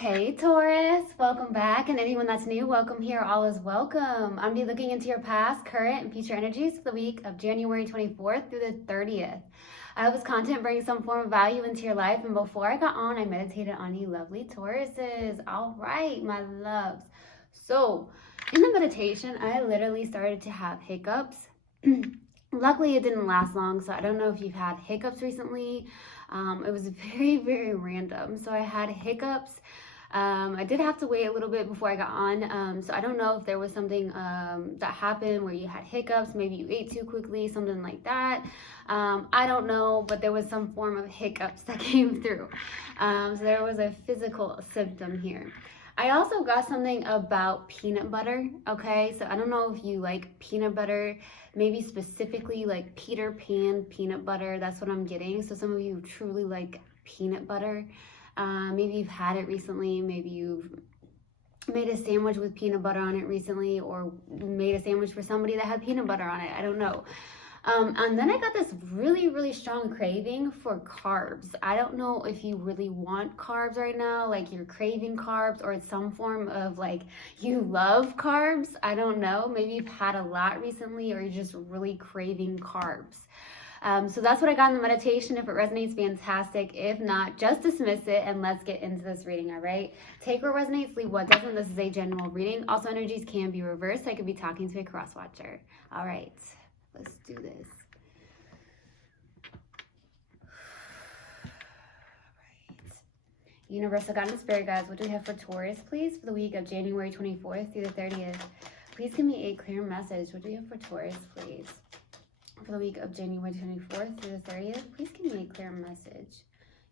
Hey Taurus, welcome back, and anyone that's new, welcome here. All is welcome. I'm be looking into your past, current, and future energies for the week of January 24th through the 30th. I hope this content brings some form of value into your life, and before I got on, I meditated on you lovely Tauruses. All right, my loves. So, in the meditation, I literally started to have hiccups. Luckily, it didn't last long, so I don't know if you've had hiccups recently. It was very, very random. So I had hiccups. I did have to wait a little bit before I got on, so I don't know if there was something that happened where you had hiccups, maybe you ate too quickly, something like that. I don't know, but there was some form of hiccups that came through. So there was a physical symptom here. I also got something about peanut butter, okay? So I don't know if you like peanut butter, maybe specifically like Peter Pan peanut butter. That's what I'm getting. So some of you truly like peanut butter. Maybe you've had it recently. Maybe you've made a sandwich with peanut butter on it recently, or made a sandwich for somebody that had peanut butter on it. I don't know. And then I got this really, really strong craving for carbs. I don't know if you really want carbs right now, like you're craving carbs, or it's some form of like you love carbs. I don't know. Maybe you've had a lot recently, or you're just really craving carbs. So that's what I got in the meditation. If it resonates, fantastic. If not, just dismiss it and let's get into this reading, all right? Take what resonates, leave what doesn't. This is a general reading. Also, energies can be reversed. I could be talking to a cross-watcher. All right, let's do this. All right. Universal Guidance Spirit Guides, what do we have for Taurus, please, for the week of January 24th through the 30th? Please give me a clear message. What do we have for Taurus, please? For the week of January 24th through the 30th, please give me a clear message.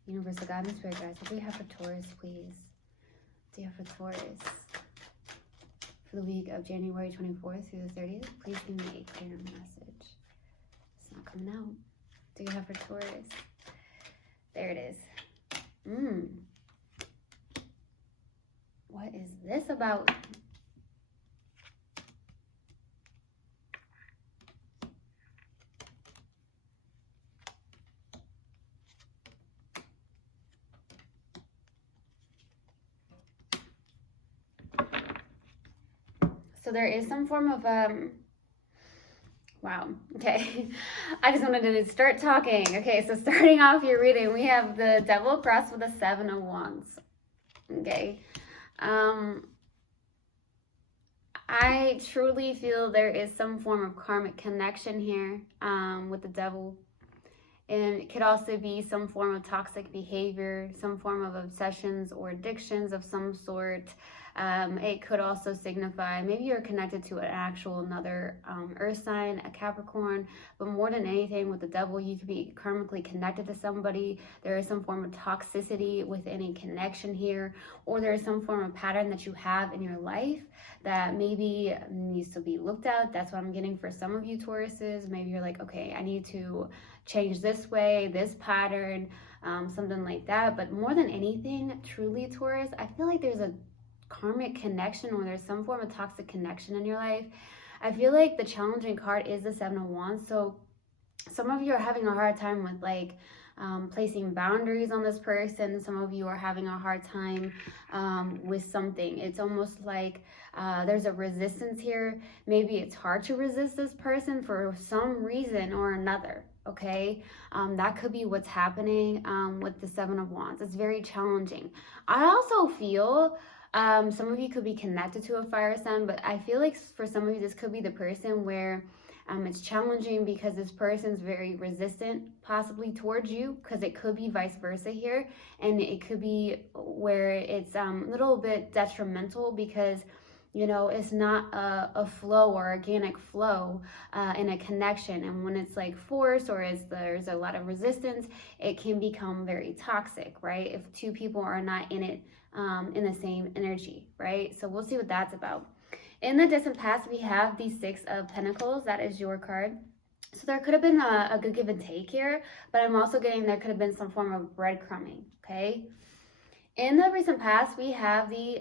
Universal Guidance Spirit Guides, what do you have for Taurus, please? What do you have for Taurus? For the week of January 24th through the 30th, please give me a clear message. It's not coming out. What do you have for Taurus? There it is. What is this about? So there is some form of, wow, okay. I just wanted to start talking. Okay, so starting off your reading, we have the Devil crossed with the 7 of Wands. Okay. I truly feel there is some form of karmic connection here with the Devil. And it could also be some form of toxic behavior, some form of obsessions or addictions of some sort. It could also signify maybe you're connected to another earth sign, a Capricorn, but more than anything with the Devil, you could be karmically connected to somebody. There is some form of toxicity within a connection here, or there is some form of pattern that you have in your life that maybe needs to be looked at. That's what I'm getting for some of you Tauruses. Maybe you're like, okay, I need to change this way, this pattern, something like that. But more than anything, truly Taurus, I feel like there's a karmic connection, or there's some form of toxic connection in your life. I feel like the challenging card is the 7 of Wands. So some of you are having a hard time with like placing boundaries on this person. Some of you are having a hard time with something. It's almost like there's a resistance here. Maybe it's hard to resist this person for some reason or another. Okay, that could be what's happening with the 7 of Wands. It's very challenging. I also feel some of you could be connected to a fire sign, but I feel like for some of you, this could be the person where it's challenging because this person's very resistant possibly towards you, because it could be vice versa here. And it could be where it's a little bit detrimental because, you know, it's not a flow or organic flow in a connection. And when it's like force, or there's a lot of resistance, it can become very toxic, right? If two people are not in it in the same energy, right? So we'll see what that's about. In the distant past, we have the 6 of Pentacles. That is your card. So there could have been a good give and take here, but I'm also getting there could have been some form of breadcrumbing, okay? In the recent past, we have the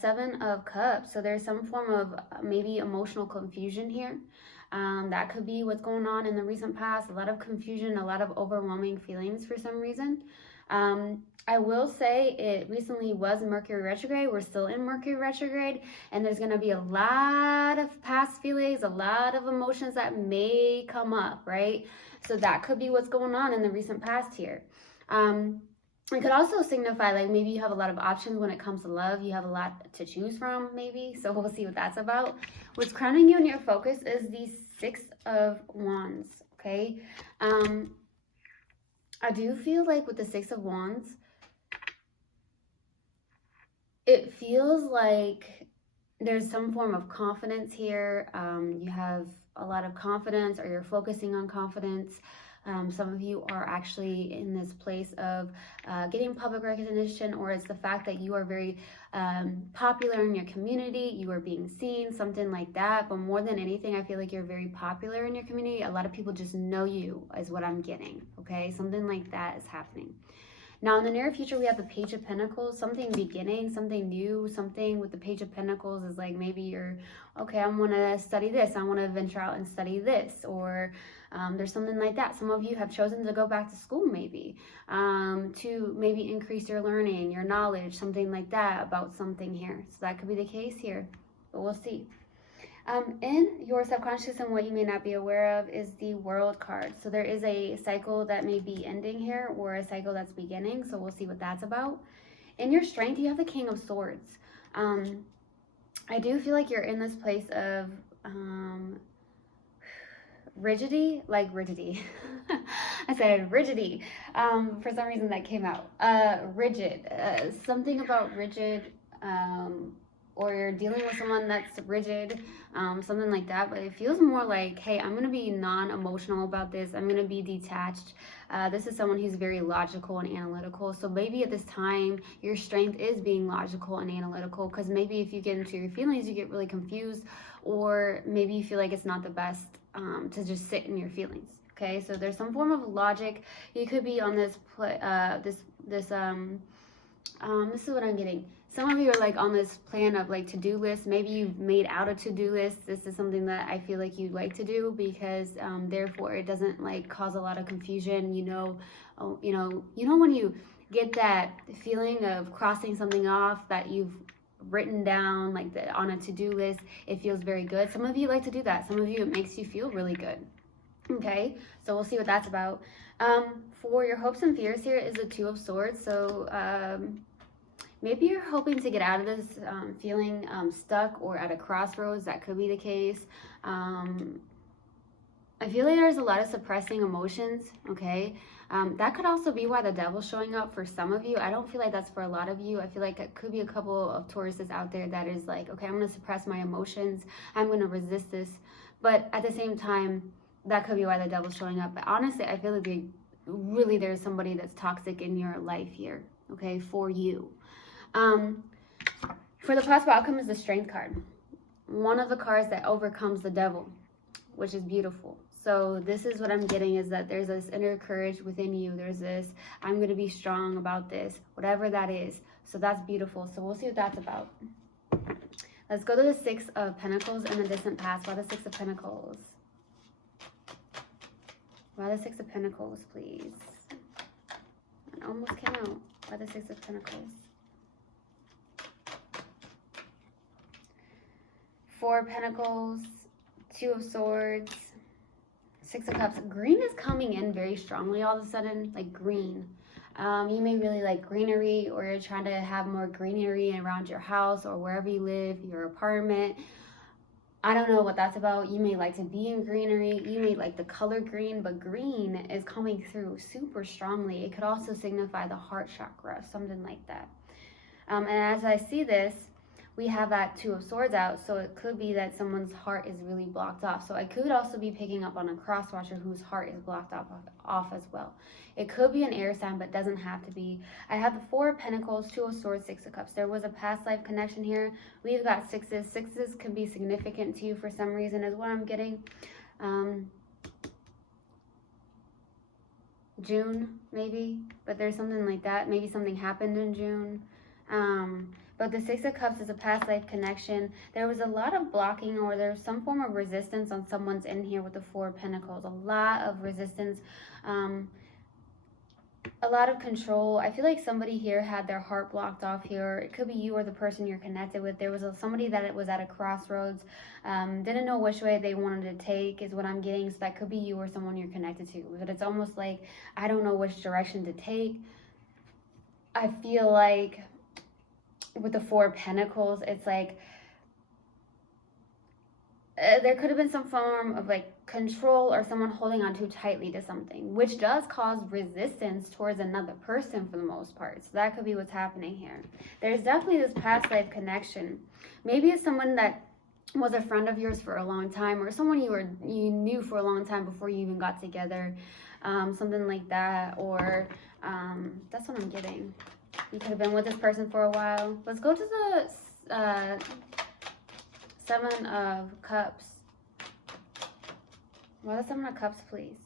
7 of Cups. So there's some form of maybe emotional confusion here. That could be what's going on in the recent past. A lot of confusion, a lot of overwhelming feelings for some reason. I will say it recently was Mercury retrograde. We're still in Mercury retrograde, and there's going to be a lot of past feelings, a lot of emotions that may come up, right? So that could be what's going on in the recent past here. It could also signify like maybe you have a lot of options when it comes to love. You have a lot to choose from, maybe. So we'll see what that's about. What's crowning you in your focus is the Six of Wands, okay? I do feel like with the Six of Wands, it feels like there's some form of confidence here. You have a lot of confidence, or you're focusing on confidence. Some of you are actually in this place of getting public recognition, or it's the fact that you are very popular in your community. You are being seen, something like that. But more than anything, I feel like you're very popular in your community. A lot of people just know you, is what I'm getting, okay? Something like that is happening. Now, in the near future, we have the Page of Pentacles, something beginning, something new, something with the Page of Pentacles is like maybe you're, okay, I want to study this. I want to venture out and study this, or there's something like that. Some of you have chosen to go back to school maybe, to maybe increase your learning, your knowledge, something like that about something here. So that could be the case here, but we'll see. In your subconscious, and what you may not be aware of, is the World card. So there is a cycle that may be ending here, or a cycle that's beginning. So we'll see what that's about. In your strength, you have the King of Swords. I do feel like you're in this place of rigidity, like rigidity. I said rigidity. For some reason that came out. Rigid. Something about rigid. Or you're dealing with someone that's rigid, something like that. But it feels more like, hey, I'm going to be non-emotional about this. I'm going to be detached. This is someone who's very logical and analytical. So maybe at this time, your strength is being logical and analytical, because maybe if you get into your feelings, you get really confused, or maybe you feel like it's not the best to just sit in your feelings. Okay, so there's some form of logic. You could be on this, this is what I'm getting. Some of you are like on this plan of like to-do list. Maybe you've made out a to-do list. This is something that I feel like you'd like to do, because therefore it doesn't like cause a lot of confusion. You know when you get that feeling of crossing something off that you've written down like on a to-do list, it feels very good. Some of you like to do that. Some of you, it makes you feel really good. Okay, so we'll see what that's about. For your hopes and fears here is the Two of Swords. So maybe you're hoping to get out of this feeling stuck or at a crossroads. That could be the case. I feel like there's a lot of suppressing emotions, okay? That could also be why the devil's showing up for some of you. I don't feel like that's for a lot of you. I feel like it could be a couple of Tauruses out there that is like, okay, I'm going to suppress my emotions. I'm going to resist this. But at the same time, that could be why the devil's showing up. But honestly, I feel like there's somebody that's toxic in your life here, okay, for you. For the possible outcome is the Strength card. One of the cards that overcomes the devil, which is beautiful. So this is what I'm getting, is that there's this inner courage within you. There's this, I'm going to be strong about this, whatever that is. So that's beautiful. So we'll see what that's about. Let's go to the Six of Pentacles in the distant past. Why the Six of Pentacles? Why the Six of Pentacles, please? It almost came out. Why the Six of Pentacles? Four of Pentacles, Two of Swords, Six of Cups. Green is coming in very strongly all of a sudden, like green. You may really like greenery, or you're trying to have more greenery around your house or wherever you live, your apartment. I don't know what that's about. You may like to be in greenery. You may like the color green, but green is coming through super strongly. It could also signify the heart chakra, something like that. And as I see this, we have that Two of Swords out, so it could be that someone's heart is really blocked off. So I could also be picking up on a cross watcher whose heart is blocked off as well. It could be an air sign, but doesn't have to be. I have the Four of Pentacles, Two of Swords, Six of Cups. There was a past life connection here. We've got sixes. Sixes could be significant to you for some reason, is what I'm getting. June, maybe, but there's something like that. Maybe something happened in June. But the Six of Cups is a past life connection. There was a lot of blocking, or there's some form of resistance on someone's end here with the Four of Pentacles. A lot of resistance. a lot of control. I feel like somebody here had their heart blocked off here. It could be you or the person you're connected with. There was somebody that was at a crossroads, didn't know which way they wanted to take is what I'm getting. So that could be you or someone you're connected to. But it's almost like, I don't know which direction to take. I feel like with the Four of Pentacles, it's like, there could have been some form of like control or someone holding on too tightly to something, which does cause resistance towards another person for the most part. So that could be what's happening here. There's definitely this past life connection. Maybe it's someone that was a friend of yours for a long time, or someone you knew for a long time before you even got together, something like that. Or that's what I'm getting. You could have been with this person for a while. Let's go to the Seven of Cups. Why the Seven of Cups, please?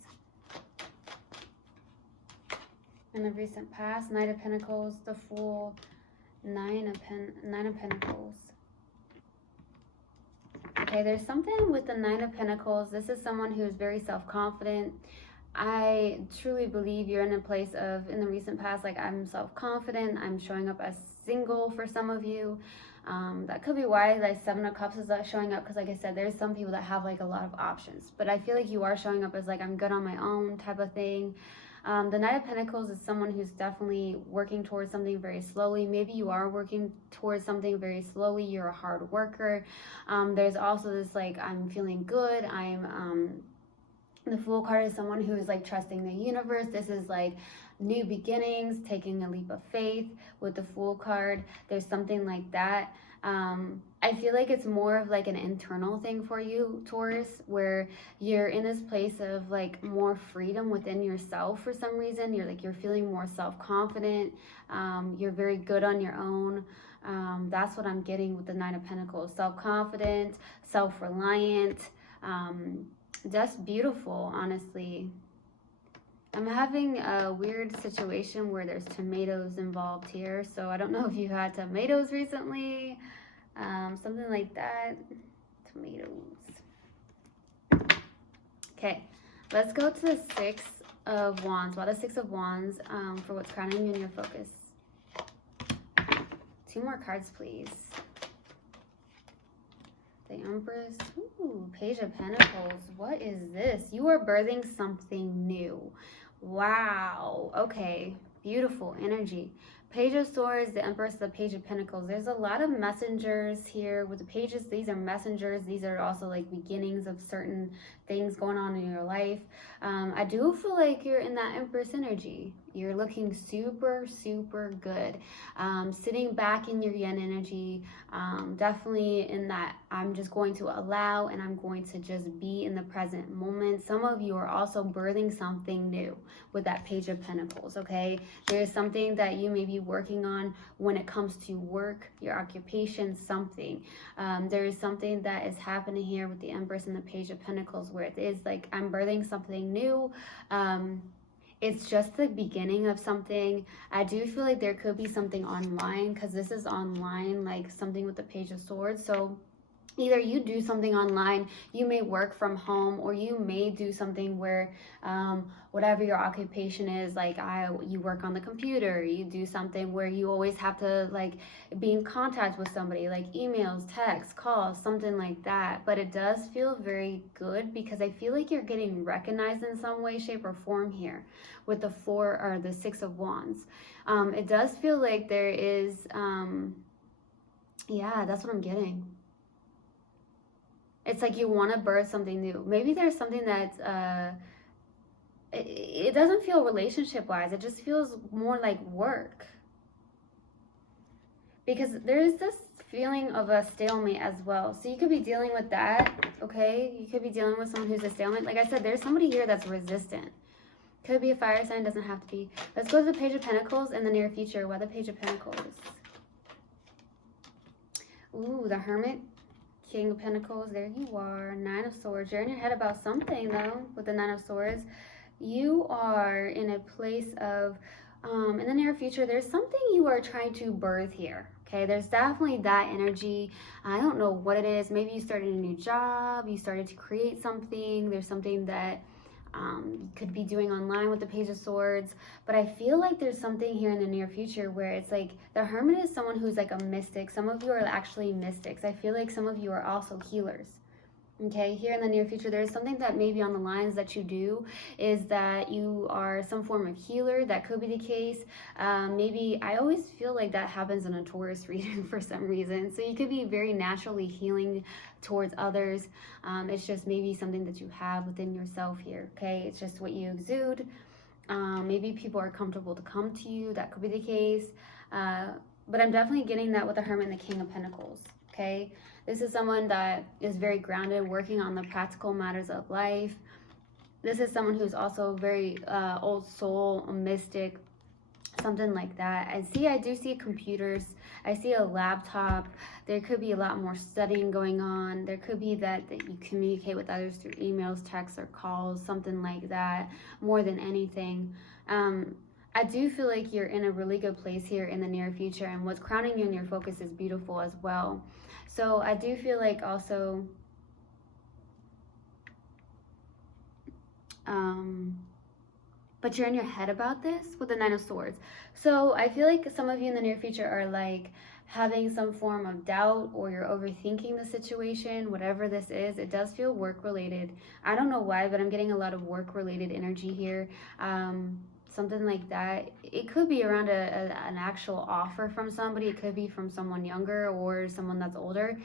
In the recent past, Knight of Pentacles, the Fool, Nine of Pentacles. Okay, there's something with the Nine of Pentacles. This is someone who is very self-confident. I truly believe you're in a place of, in the recent past, like, I'm self-confident. I'm showing up as single for some of you. That could be why like Seven of Cups is showing up, because like I said, there's some people that have like a lot of options, but I feel like you are showing up as like, I'm good on my own type of thing. The Knight of Pentacles is someone who's definitely working towards something very slowly. Maybe you are working towards something very slowly. You're a hard worker. There's also this like, I'm feeling good. The Fool card is someone who is like trusting the universe. This is like new beginnings, taking a leap of faith. With the Fool card, there's something like that. I feel like it's more of like an internal thing for you, Taurus, where you're in this place of like more freedom within yourself for some reason. You're feeling more self-confident. You're very good on your own. That's what I'm getting with the Nine of Pentacles. Self-confident, self-reliant, just beautiful, honestly. I'm having a weird situation where there's tomatoes involved here, so I don't know if you had tomatoes recently, something like that. Tomatoes. Okay, let's go to the Six of Wands. Why the Six of Wands for what's crowning you in your focus? 2 more cards, please. The Empress. Ooh, Page of Pentacles. What is this? You are birthing something new. Wow. Okay. Beautiful energy. Page of Swords, the Empress, the Page of Pentacles. There's a lot of messengers here with the pages. These are messengers. These are also like beginnings of certain things going on in your life. I do feel like you're in that Empress energy. You're looking super, super good. Sitting back in your yin energy. Definitely in that I'm just going to allow and I'm going to just be in the present moment. Some of you are also birthing something new with that Page of Pentacles, okay? There's something that you may be working on when it comes to work, your occupation, something. There is something that is happening here with the Empress and the Page of Pentacles where it is like, I'm birthing something new. It's just the beginning of something. I do feel like there could be something online, because this is online, like something with the Page of Swords. So either you do something online, you may work from home, or you may do something where whatever your occupation is, like you work on the computer, you do something where you always have to like be in contact with somebody, like emails, texts, calls, something like that. But it does feel very good, because I feel like you're getting recognized in some way, shape, or form here with the the Six of Wands. It does feel like there is, yeah, that's what I'm getting. It's like you want to birth something new. Maybe there's something that's, it doesn't feel relationship-wise. It just feels more like work. Because there's this feeling of a stalemate as well. So you could be dealing with that, okay? You could be dealing with someone who's a stalemate. Like I said, there's somebody here that's resistant. Could be a fire sign, doesn't have to be. Let's go to the Page of Pentacles in the near future. Why the Page of Pentacles? Ooh, the Hermit. King of Pentacles, there you are. Nine of Swords. You're in your head about something though with the Nine of Swords. You are in a place of, in the near future, there's something you are trying to birth here. Okay, there's definitely that energy. I don't know what it is. Maybe you started a new job. You started to create something. There's something that You could be doing online with the Page of Swords, but I feel like there's something here in the near future where it's like the Hermit is someone who's like a mystic. Some of you are actually mystics. I feel like some of you are also healers. Okay, here in the near future, there's something that maybe on the lines that you do is that you are some form of healer. That could be the case. Maybe I always feel like that happens in a Taurus reading for some reason. So you could be very naturally healing towards others. It's just maybe something that you have within yourself here. Okay, it's just what you exude. Maybe people are comfortable to come to you. That could be the case. But I'm definitely getting that with the Hermit and the King of Pentacles. Okay, this is someone that is very grounded, working on the practical matters of life. This is someone who's also very old soul, a mystic, something like that. I do see computers. I see a laptop. There could be a lot more studying going on. There could be that you communicate with others through emails, texts, or calls, something like that, more than anything. I do feel like you're in a really good place here in the near future, and what's crowning you in your focus is beautiful as well. So I do feel like also but you're in your head about this with the Nine of Swords. So I feel like some of you in the near future are like having some form of doubt, or you're overthinking the situation, whatever this is. It does feel work related. I don't know why, but I'm getting a lot of work related energy here. Something like that. It could be around an actual offer from somebody. It could be from someone younger or someone that's older.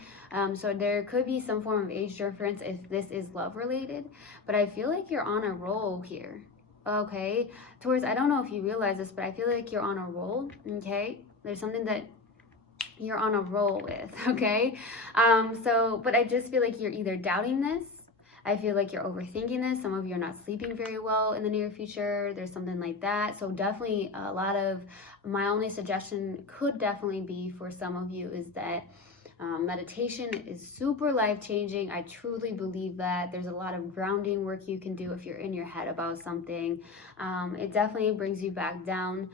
So there could be some form of age difference if this is love related. But I feel like you're on a roll here. Okay, Taurus, I don't know if you realize this, but I feel like you're on a roll. Okay, there's something that you're on a roll with. Okay, but I just feel like you're either doubting this. I feel like you're overthinking this. Some of you are not sleeping very well in the near future. There's something like that. So definitely a lot of my only suggestion could definitely be for some of you is that meditation is super life-changing. I truly believe that. There's a lot of grounding work you can do if you're in your head about something. It definitely brings you back down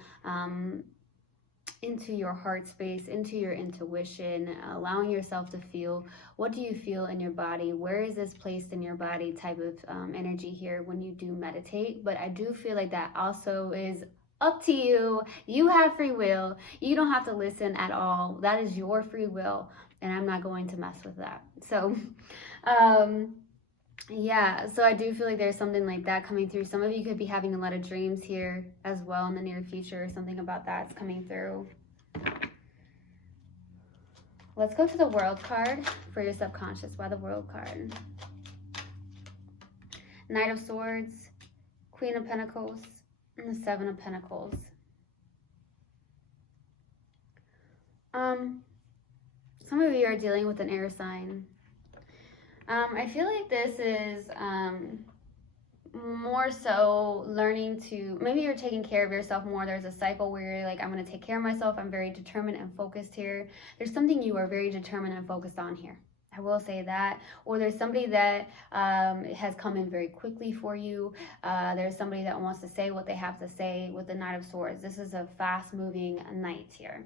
into your heart space, into your intuition, allowing yourself to feel. What do you feel in your body? Where is this placed in your body type of energy here when you do meditate? But I do feel like that also is up to you. You have free will. You don't have to listen at all. That is your free will, and I'm not going to mess with that. So yeah, so I do feel like there's something like that coming through. Some of you could be having a lot of dreams here as well in the near future. Something about that's coming through. Let's go to the World card for your subconscious. Why the World card? Knight of Swords, Queen of Pentacles, and the Seven of Pentacles. Some of you are dealing with an air sign. I feel like this is more so learning to, maybe you're taking care of yourself more. There's a cycle where you're like, I'm going to take care of myself. I'm very determined and focused here. There's something you are very determined and focused on here. I will say that. Or there's somebody that has come in very quickly for you. There's somebody that wants to say what they have to say with the Knight of Swords. This is a fast-moving knight here.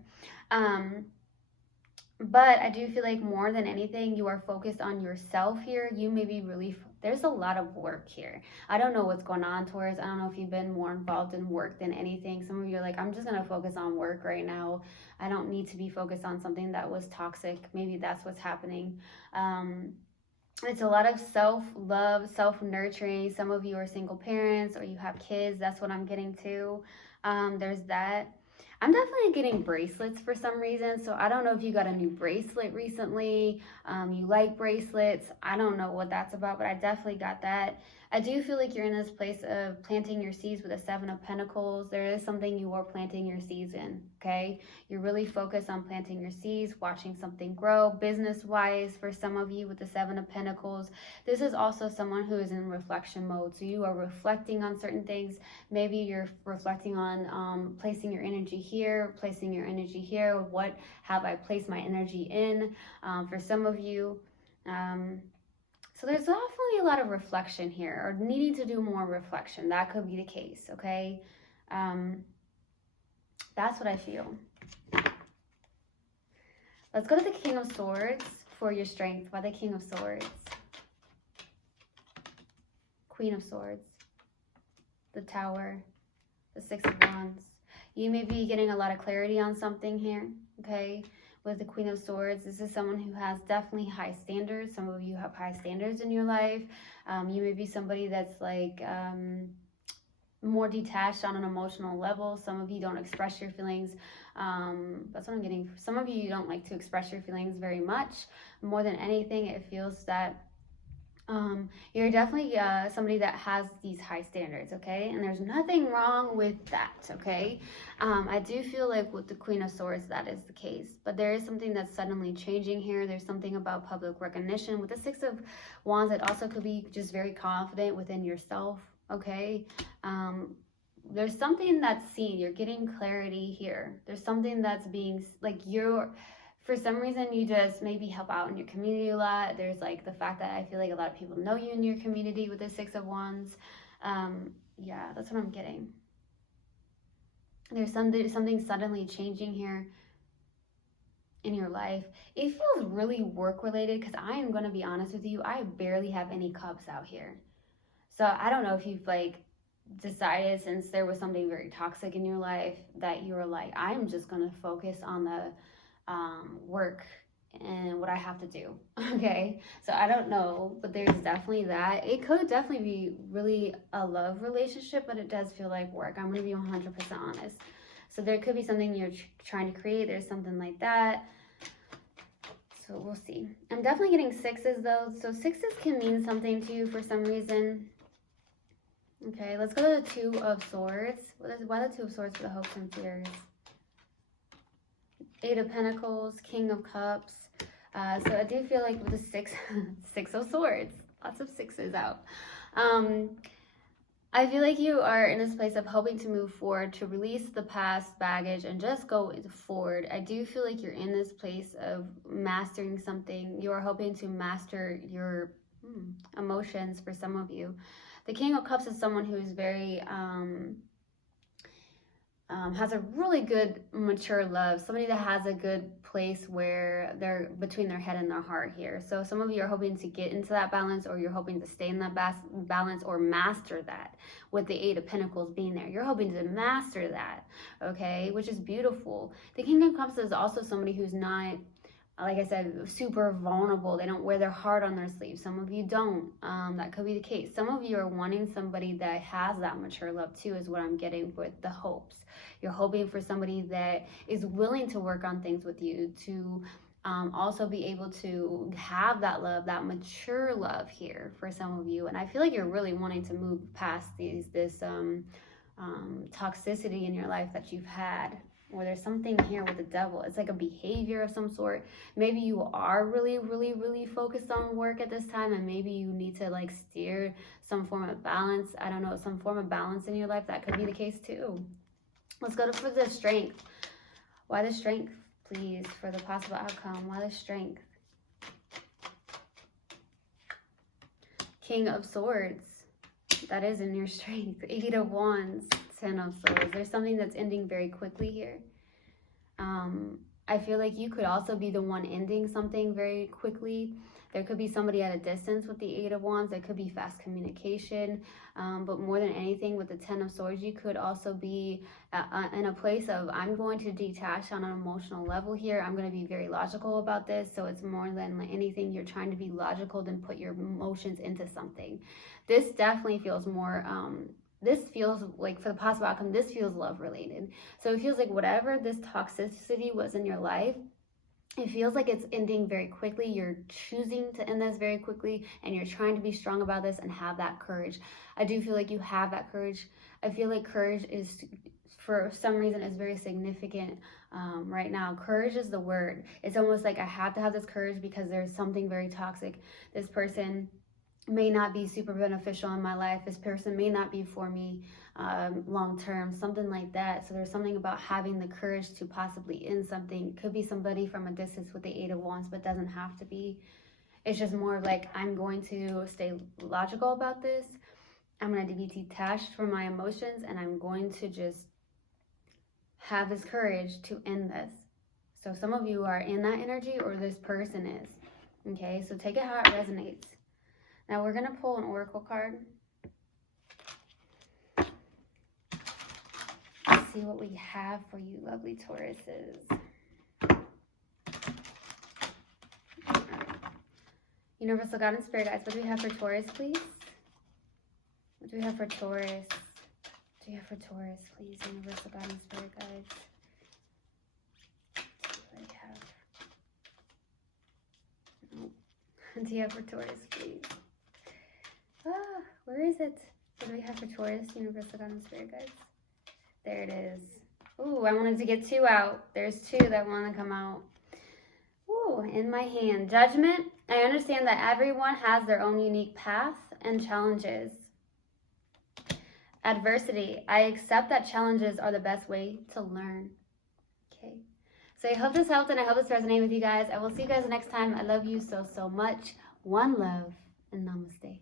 But I do feel like more than anything, you are focused on yourself here. You may be really, there's a lot of work here. I don't know what's going on, Taurus. I don't know if you've been more involved in work than anything. Some of you are like, I'm just going to focus on work right now. I don't need to be focused on something that was toxic. Maybe that's what's happening. It's a lot of self-love, self-nurturing. Some of you are single parents or you have kids. That's what I'm getting to. There's that. I'm definitely getting bracelets for some reason. So I don't know if you got a new bracelet recently. You like bracelets. I don't know what that's about, but I definitely got that. I do feel like you're in this place of planting your seeds with a Seven of Pentacles. There is something you are planting your seeds in, okay? You're really focused on planting your seeds, watching something grow. Business-wise, for some of you with the Seven of Pentacles, this is also someone who is in reflection mode. So you are reflecting on certain things. Maybe you're reflecting on placing your energy here, placing your energy here. What have I placed my energy in? For some of you, so there's definitely a lot of reflection here, or needing to do more reflection. That could be the case, okay? That's what I feel. Let's go to the King of Swords for your strength. Why the King of Swords? Queen of Swords. the Tower, the Six of Wands. You may be getting a lot of clarity on something here, okay? With the Queen of Swords, this is someone who has definitely high standards. Some of you have high standards in your life. You may be somebody that's like more detached on an emotional level. Some of you don't express your feelings. That's what I'm getting. Some of you don't like to express your feelings very much. More than anything, it feels that you're definitely somebody that has these high standards, okay? And there's nothing wrong with that, okay? I do feel like with the Queen of Swords, that is the case. But there is something that's suddenly changing here. There's something about public recognition. With the Six of Wands, it also could be just very confident within yourself, okay? There's something that's seen. You're getting clarity here. There's something that's being, like, for some reason, you just maybe help out in your community a lot. There's like the fact that I feel like a lot of people know you in your community with the Six of Wands. Yeah, that's what I'm getting. There's something suddenly changing here in your life. It feels really work related, because I am going to be honest with you, I barely have any cups out here. So I don't know if you've like decided, since there was something very toxic in your life, that you were like, I'm just going to focus on the work and what I have to do. Okay, so I don't know, but there's definitely that. It could definitely be really a love relationship, but it does feel like work. I'm going to be 100% honest. So there could be something you're trying to create. There's something like that. So we'll see. I'm definitely getting sixes though. So sixes can mean something to you for some reason. Okay, let's go to the Two of Swords. Why the Two of Swords for the hopes and fears? Eight of Pentacles, King of Cups. So I do feel like with the Six of Swords, lots of sixes out. I feel like you are in this place of hoping to move forward, to release the past baggage and just go forward. I do feel like you're in this place of mastering something. You are hoping to master your emotions for some of you. The King of Cups is someone who is very... has a really good mature love, somebody that has a good place where they're between their head and their heart here. So some of you are hoping to get into that balance, or you're hoping to stay in that balance or master that with the Eight of Pentacles being there. You're hoping to master that, okay, which is beautiful. The King of Cups is also somebody who's not, like I said, super vulnerable. They don't wear their heart on their sleeve. Some of you don't. That could be the case. Some of you are wanting somebody that has that mature love too, is what I'm getting with the hopes. You're hoping for somebody that is willing to work on things with you, to also be able to have that love, that mature love here for some of you. And I feel like you're really wanting to move past this toxicity in your life that you've had. Or there's something here with the Devil. It's like a behavior of some sort. Maybe you are really, really, really focused on work at this time, and maybe you need to like steer some form of balance. I don't know, some form of balance in your life. That could be the case too. Let's go for the Strength. Why the Strength, please, for the possible outcome? Why the Strength? King of Swords. That is in your Strength. Eight of Wands. Ten of Swords. There's something that's ending very quickly here. I feel like you could also be the one ending something very quickly. There could be somebody at a distance with the Eight of Wands. There could be fast communication. But more than anything, with the Ten of Swords, you could also be in a place of, I'm going to detach on an emotional level here. I'm going to be very logical about this. So it's more than anything, you're trying to be logical than put your emotions into something. This definitely feels more... this feels like, for the possible outcome, this feels love related. So it feels like whatever this toxicity was in your life, it feels like it's ending very quickly. You're choosing to end this very quickly, and you're trying to be strong about this and have that courage. I do feel like you have that courage. I feel like courage is, for some reason, is very significant right now. Courage is the word. It's almost like I have to have this courage because there's something very toxic. This person may not be super beneficial in my life. This person may not be for me long term, something like that. So there's something about having the courage to possibly end something. Could be somebody from a distance with the Eight of Wands, but doesn't have to be. It's just more like, I'm going to stay logical about this. I'm going to be detached from my emotions, and I'm going to just have this courage to end this. So some of you are in that energy, or this person is. Okay, so take it how it resonates. Now we're going to pull an oracle card. see what we have for you, lovely Tauruses. Universal God and Spirit Guides, what do we have for Taurus, please? What do we have for Taurus? What do we have for Taurus, please? Universal God and Spirit Guides. What do we have? Nope. What do you have for Taurus, please? Ah, where is it? What do we have for Taurus? Universal God and Spirit Guides. There it is. Ooh, I wanted to get 2 out. There's 2 that want to come out. Ooh, in my hand. Judgment. I understand that everyone has their own unique path and challenges. Adversity. I accept that challenges are the best way to learn. Okay. So I hope this helped and I hope this resonated with you guys. I will see you guys next time. I love you so, so much. One love and namaste.